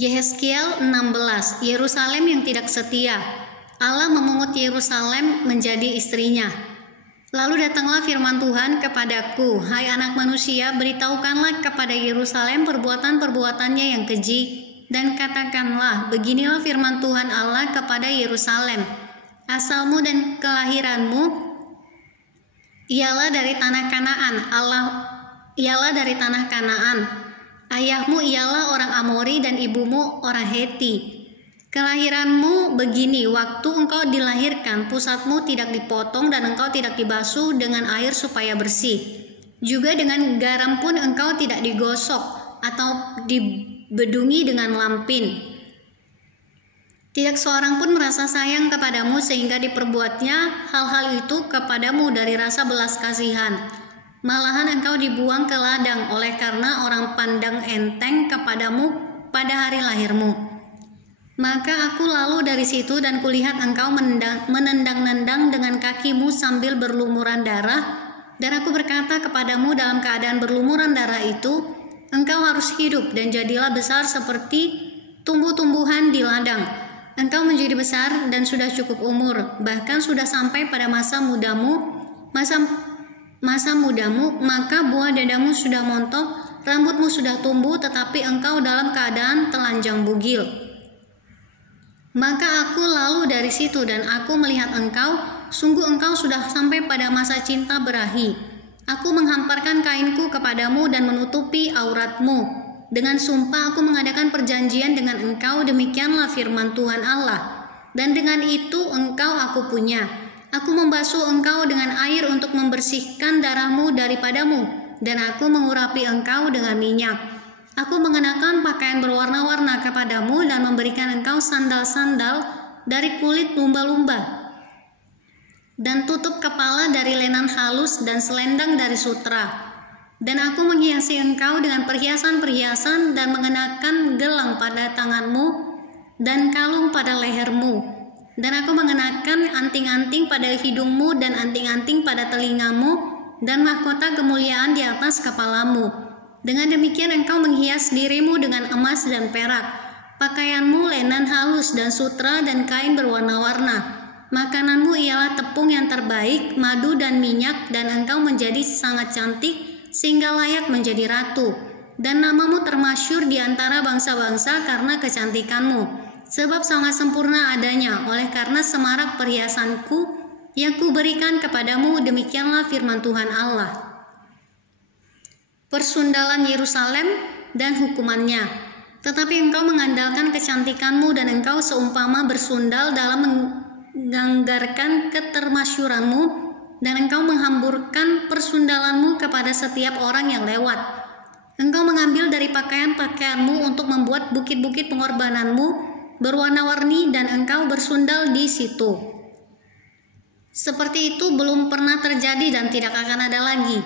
Yehezkiel 16, Yerusalem yang tidak setia. Allah memungut Yerusalem menjadi istrinya. Lalu datanglah firman Tuhan kepadaku, hai anak manusia, beritahukanlah kepada Yerusalem perbuatan-perbuatannya yang keji, dan katakanlah, beginilah firman Tuhan Allah kepada Yerusalem, asalmu dan kelahiranmu ialah dari tanah Kanaan, ialah dari tanah Kanaan. Ayahmu ialah orang Amori dan ibumu orang Heti. Kelahiranmu begini, waktu engkau dilahirkan, pusatmu tidak dipotong dan engkau tidak dibasuh dengan air supaya bersih. Juga dengan garam pun engkau tidak digosok atau dibedungi dengan lampin. Tidak seorang pun merasa sayang kepadamu sehingga diperbuatnya hal-hal itu kepadamu dari rasa belas kasihan. Malahan engkau dibuang ke ladang oleh karena orang pandang enteng kepadamu pada hari lahirmu. Maka aku lalu dari situ dan kulihat engkau menendang-nendang dengan kakimu sambil berlumuran darah, dan aku berkata kepadamu dalam keadaan berlumuran darah itu, engkau harus hidup dan jadilah besar seperti tumbuh-tumbuhan di ladang. Engkau menjadi besar dan sudah cukup umur, bahkan sudah sampai pada masa mudamu, maka buah dadamu sudah montok, rambutmu sudah tumbuh, tetapi engkau dalam keadaan telanjang bugil. Maka aku lalu dari situ dan aku melihat engkau, sungguh engkau sudah sampai pada masa cinta berahi. Aku menghamparkan kainku kepadamu dan menutupi auratmu. Dengan sumpah aku mengadakan perjanjian dengan engkau, demikianlah firman Tuhan Allah. Dan dengan itu engkau aku punya. Aku membasuh engkau dengan air untuk membersihkan darahmu daripadamu, dan aku mengurapi engkau dengan minyak. Aku mengenakan pakaian berwarna-warna kepadamu dan memberikan engkau sandal-sandal dari kulit lumba-lumba, dan tutup kepala dari lenan halus dan selendang dari sutra. Dan aku menghiasi engkau dengan perhiasan-perhiasan dan mengenakan gelang pada tanganmu dan kalung pada lehermu. Dan aku mengenakan anting-anting pada hidungmu dan anting-anting pada telingamu dan mahkota kemuliaan di atas kepalamu. Dengan demikian engkau menghias dirimu dengan emas dan perak, pakaianmu lenan halus dan sutra dan kain berwarna-warna. Makananmu ialah tepung yang terbaik, madu dan minyak, dan engkau menjadi sangat cantik sehingga layak menjadi ratu. Dan namamu termasyhur di antara bangsa-bangsa karena kecantikanmu, sebab sangat sempurna adanya oleh karena semarak perhiasanku yang kuberikan kepadamu. Demikianlah firman Tuhan Allah. Persundalan Yerusalem dan hukumannya. Tetapi engkau mengandalkan kecantikanmu dan engkau seumpama bersundal dalam menganggarkan ketermasyuranmu, dan engkau menghamburkan persundalanmu kepada setiap orang yang lewat. Engkau mengambil dari pakaian-pakaianmu untuk membuat bukit-bukit pengorbananmu berwarna-warni, dan engkau bersundal di situ. Seperti itu belum pernah terjadi dan tidak akan ada lagi.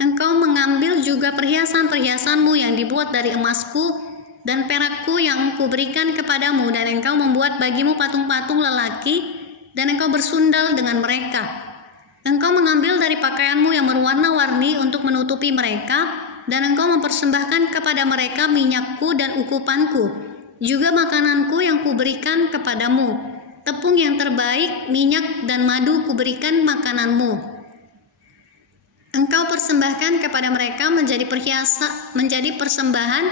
Engkau mengambil juga perhiasan-perhiasanmu yang dibuat dari emasku dan perakku yang kuberikan kepadamu, dan engkau membuat bagimu patung-patung lelaki, dan engkau bersundal dengan mereka. Engkau mengambil dari pakaianmu yang berwarna-warni untuk menutupi mereka, dan engkau mempersembahkan kepada mereka minyakku dan ukupanku, juga makananku yang kuberikan kepadamu. Tepung yang terbaik, minyak dan madu kuberikan makananmu. Engkau persembahkan kepada mereka menjadi persembahan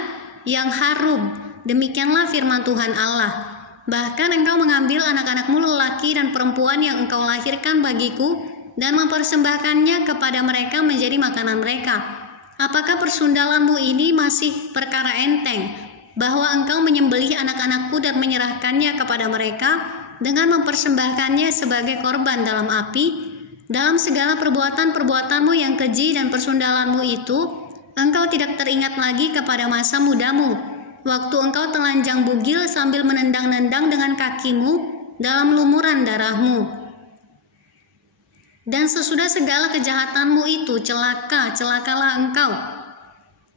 yang harum. Demikianlah firman Tuhan Allah. Bahkan engkau mengambil anak-anakmu lelaki dan perempuan yang engkau lahirkan bagiku dan mempersembahkannya kepada mereka menjadi makanan mereka. Apakah persundalanmu ini masih perkara enteng, bahwa engkau menyembelih anak-anakku dan menyerahkannya kepada mereka dengan mempersembahkannya sebagai korban dalam api? Dalam segala perbuatan-perbuatanmu yang keji dan persundalanmu itu, engkau tidak teringat lagi kepada masa mudamu, waktu engkau telanjang bugil sambil menendang-nendang dengan kakimu dalam lumuran darahmu. Dan sesudah segala kejahatanmu itu, celakalah engkau.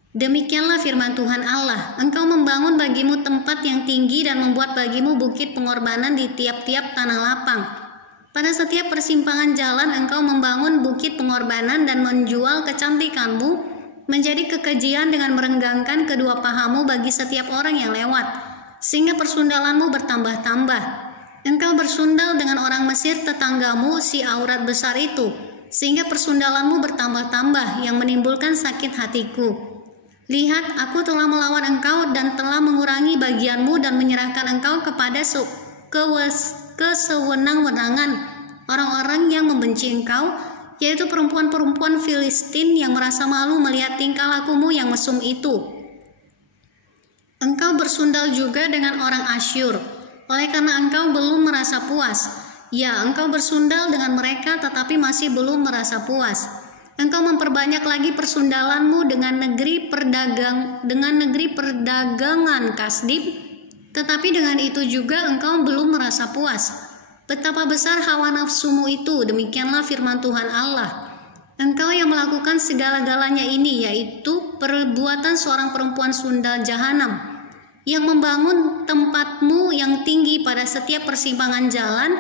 Demikianlah firman Tuhan Allah. Engkau membangun bagimu tempat yang tinggi dan membuat bagimu bukit pengorbanan di tiap-tiap tanah lapang. Pada setiap persimpangan jalan engkau membangun bukit pengorbanan dan menjual kecantikanmu menjadi kekejian dengan merenggangkan kedua pahamu bagi setiap orang yang lewat. sehingga persundalanmu bertambah-tambah. Engkau bersundal dengan orang Mesir tetanggamu si aurat besar itu, sehingga persundalanmu bertambah-tambah yang menimbulkan sakit hatiku. Lihat, aku telah melawan engkau dan telah mengurangi bagianmu dan menyerahkan engkau kepada kesewenang-wenangan orang-orang yang membenci engkau, yaitu perempuan-perempuan Filistin yang merasa malu melihat tingkah lakumu yang mesum itu. Engkau bersundal juga dengan orang Asyur, oleh karena engkau belum merasa puas. Ya, engkau bersundal dengan mereka tetapi masih belum merasa puas. Engkau memperbanyak lagi persundalanmu dengan negeri perdagangan Kasdib, tetapi dengan itu juga engkau belum merasa puas. Betapa besar hawa nafsumu itu, demikianlah firman Tuhan Allah. Engkau yang melakukan segala-galanya ini, yaitu perbuatan seorang perempuan sundal jahanam, yang membangun tempatmu yang tinggi pada setiap persimpangan jalan,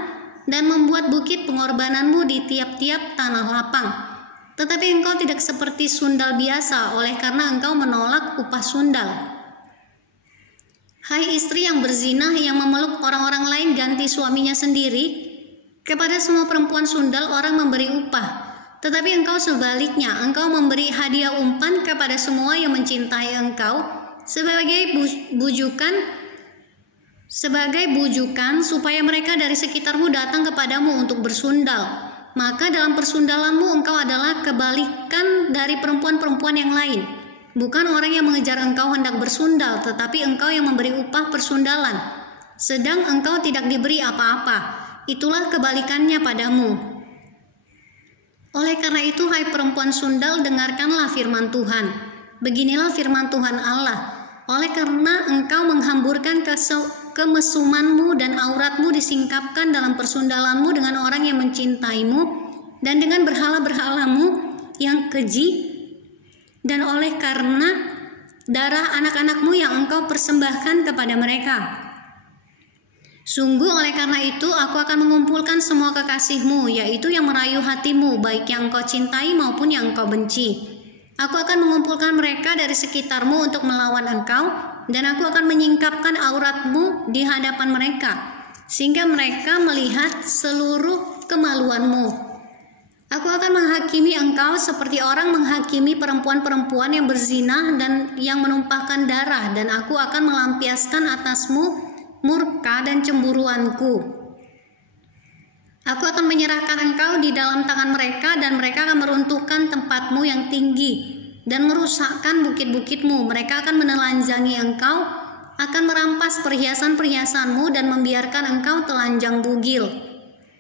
dan membuat bukit pengorbananmu di tiap-tiap tanah lapang. Tetapi engkau tidak seperti sundal biasa, oleh karena engkau menolak upah sundal. Hai istri yang berzinah yang memeluk orang-orang lain ganti suaminya sendiri, kepada semua perempuan sundal orang memberi upah. Tetapi engkau sebaliknya, engkau memberi hadiah umpan kepada semua yang mencintai engkau sebagai bujukan supaya mereka dari sekitarmu datang kepadamu untuk bersundal. Maka dalam persundalanmu engkau adalah kebalikan dari perempuan-perempuan yang lain. Bukan orang yang mengejar engkau hendak bersundal, tetapi engkau yang memberi upah persundalan. Sedang engkau tidak diberi apa-apa. Itulah kebalikannya padamu. Oleh karena itu, hai perempuan sundal, dengarkanlah firman Tuhan. Beginilah firman Tuhan Allah. Oleh karena engkau menghamburkan kemesumanmu dan auratmu disingkapkan dalam persundalanmu dengan orang yang mencintaimu dan dengan berhala-berhalamu yang keji, dan oleh karena darah anak-anakmu yang engkau persembahkan kepada mereka. Sungguh oleh karena itu aku akan mengumpulkan semua kekasihmu, yaitu yang merayu hatimu, baik yang engkau cintai maupun yang engkau benci. Aku akan mengumpulkan mereka dari sekitarmu untuk melawan engkau, dan aku akan menyingkapkan auratmu di hadapan mereka, sehingga mereka melihat seluruh kemaluanmu. Aku akan menghakimi engkau seperti orang menghakimi perempuan-perempuan yang berzinah dan yang menumpahkan darah, dan aku akan melampiaskan atasmu murka dan cemburuanku. Aku akan menyerahkan engkau di dalam tangan mereka, dan mereka akan meruntuhkan tempatmu yang tinggi dan merusakkan bukit-bukitmu. Mereka akan menelanjangi engkau, akan merampas perhiasan-perhiasanmu dan membiarkan engkau telanjang bugil.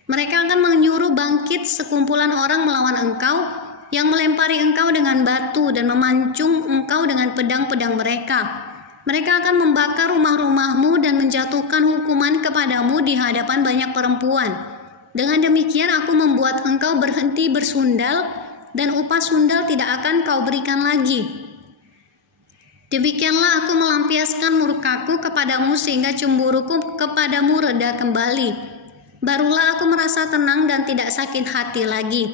Mereka akan menyuruh bangkit sekumpulan orang melawan engkau, yang melempari engkau dengan batu dan memancung engkau dengan pedang-pedang mereka. Mereka akan membakar rumah-rumahmu dan menjatuhkan hukuman kepadamu di hadapan banyak perempuan. Dengan demikian aku membuat engkau berhenti bersundal, dan upah sundal tidak akan kau berikan lagi. Demikianlah aku melampiaskan murkaku kepadamu sehingga cemburuku kepadamu reda kembali. Barulah aku merasa tenang dan tidak sakit hati lagi.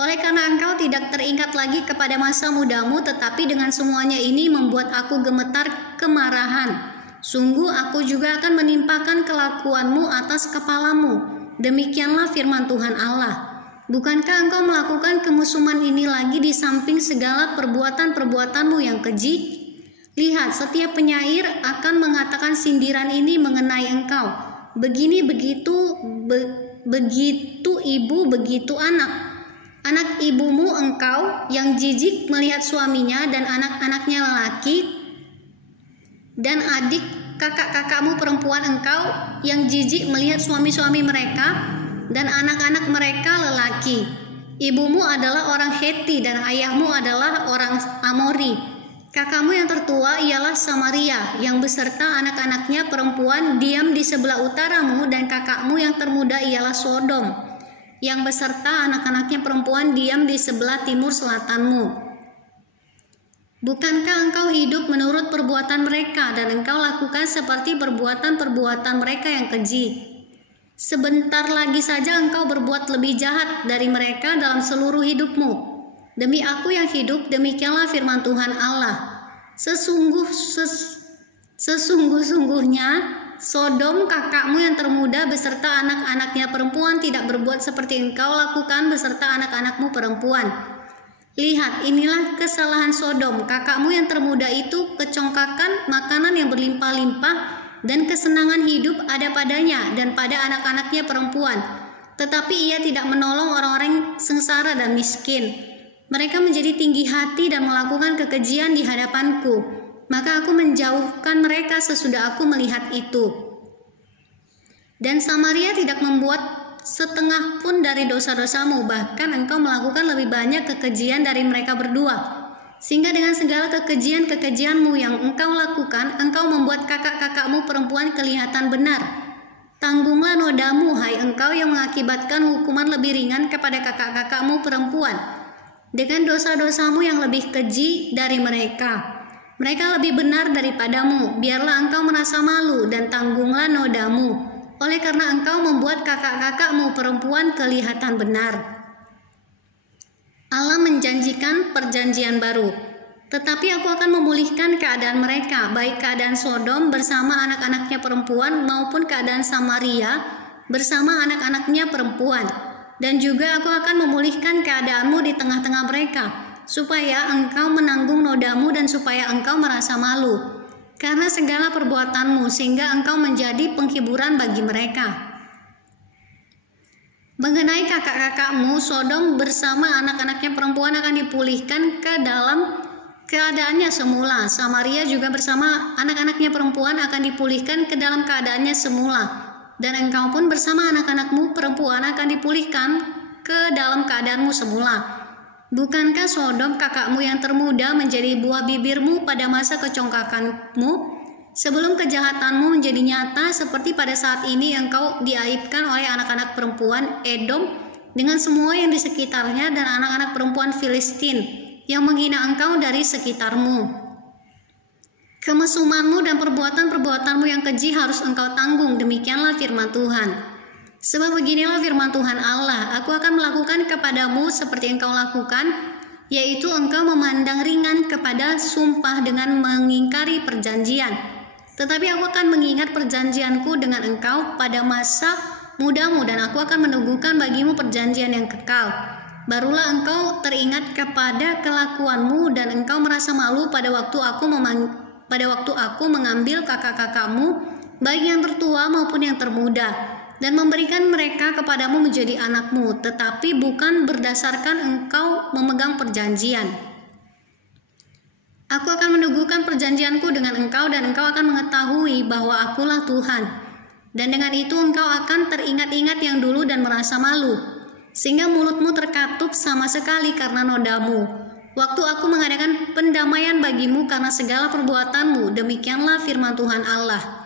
Oleh karena engkau tidak teringat lagi kepada masa mudamu, tetapi dengan semuanya ini membuat aku gemetar kemarahan. Sungguh aku juga akan menimpakan kelakuanmu atas kepalamu. Demikianlah firman Tuhan Allah. Bukankah engkau melakukan kemusuhan ini lagi di samping segala perbuatan-perbuatanmu yang keji? Lihat, setiap penyair akan mengatakan sindiran ini mengenai engkau. Begini begitu, begitu ibu, begitu anak. Anak ibumu engkau yang jijik melihat suaminya dan anak-anaknya lelaki, dan adik kakak-kakakmu perempuan engkau yang jijik melihat suami-suami mereka dan anak-anak mereka lelaki. Ibumu adalah orang Heti dan ayahmu adalah orang Amori. Kakakmu yang tertua ialah Samaria, yang beserta anak-anaknya perempuan diam di sebelah utaramu, dan kakakmu yang termuda ialah Sodom, yang beserta anak-anaknya perempuan diam di sebelah timur selatanmu. Bukankah engkau hidup menurut perbuatan mereka, dan engkau lakukan seperti perbuatan-perbuatan mereka yang keji? Sebentar lagi saja engkau berbuat lebih jahat dari mereka dalam seluruh hidupmu. Demi aku yang hidup, demikianlah firman Tuhan Allah. Sesungguh-sungguhnya Sodom kakakmu yang termuda beserta anak-anaknya perempuan tidak berbuat seperti engkau lakukan beserta anak-anakmu perempuan. Lihat, inilah kesalahan Sodom. Kakakmu yang termuda itu kecongkakan makanan yang berlimpah-limpah dan kesenangan hidup ada padanya dan pada anak-anaknya perempuan. Tetapi ia tidak menolong orang-orang sengsara dan miskin. Mereka menjadi tinggi hati dan melakukan kekejian di hadapanku. Maka aku menjauhkan mereka sesudah aku melihat itu. Dan Samaria tidak membuat setengah pun dari dosa-dosamu, bahkan engkau melakukan lebih banyak kekejian dari mereka berdua. Sehingga dengan segala kekejian-kekejianmu yang engkau lakukan, engkau membuat kakak-kakakmu perempuan kelihatan benar. Tanggunglah nodamu, hai engkau yang mengakibatkan hukuman lebih ringan kepada kakak-kakakmu perempuan, dengan dosa-dosamu yang lebih keji dari mereka. Mereka lebih benar daripadamu, biarlah engkau merasa malu dan tanggunglah nodamu, oleh karena engkau membuat kakak-kakakmu perempuan kelihatan benar. Allah menjanjikan perjanjian baru, tetapi aku akan memulihkan keadaan mereka, baik keadaan Sodom bersama anak-anaknya perempuan maupun keadaan Samaria bersama anak-anaknya perempuan. Dan juga aku akan memulihkan keadaanmu di tengah-tengah mereka, supaya engkau menanggung nodamu dan supaya engkau merasa malu karena segala perbuatanmu, sehingga engkau menjadi penghiburan bagi mereka. Mengenai kakak-kakakmu, Sodom bersama anak-anaknya perempuan akan dipulihkan ke dalam keadaannya semula. Samaria juga bersama anak-anaknya perempuan akan dipulihkan ke dalam keadaannya semula. Dan engkau pun bersama anak-anakmu perempuan akan dipulihkan ke dalam keadaanmu semula. Bukankah Sodom kakakmu yang termuda menjadi buah bibirmu pada masa kecongkakanmu, sebelum kejahatanmu menjadi nyata, seperti pada saat ini engkau diaibkan oleh anak-anak perempuan Edom dengan semua yang di sekitarnya dan anak-anak perempuan Filistin yang menghina engkau dari sekitarmu. Kemesumanmu dan perbuatan-perbuatanmu yang keji harus engkau tanggung, demikianlah firman Tuhan. Sebab beginilah firman Tuhan Allah, aku akan melakukan kepadamu seperti engkau lakukan, yaitu engkau memandang ringan kepada sumpah dengan mengingkari perjanjian. Tetapi aku akan mengingat perjanjianku dengan engkau pada masa mudamu, dan aku akan menunggukan bagimu perjanjian yang kekal. Barulah engkau teringat kepada kelakuanmu dan engkau merasa malu pada waktu aku mengambil kakak-kakakmu, baik yang tertua maupun yang termuda, dan memberikan mereka kepadamu menjadi anakmu, tetapi bukan berdasarkan engkau memegang perjanjian. Aku akan meneguhkan perjanjianku dengan engkau dan engkau akan mengetahui bahwa akulah Tuhan. Dan dengan itu engkau akan teringat-ingat yang dulu dan merasa malu, sehingga mulutmu terkatup sama sekali karena nodamu. Waktu aku mengadakan pendamaian bagimu karena segala perbuatanmu, demikianlah firman Tuhan Allah.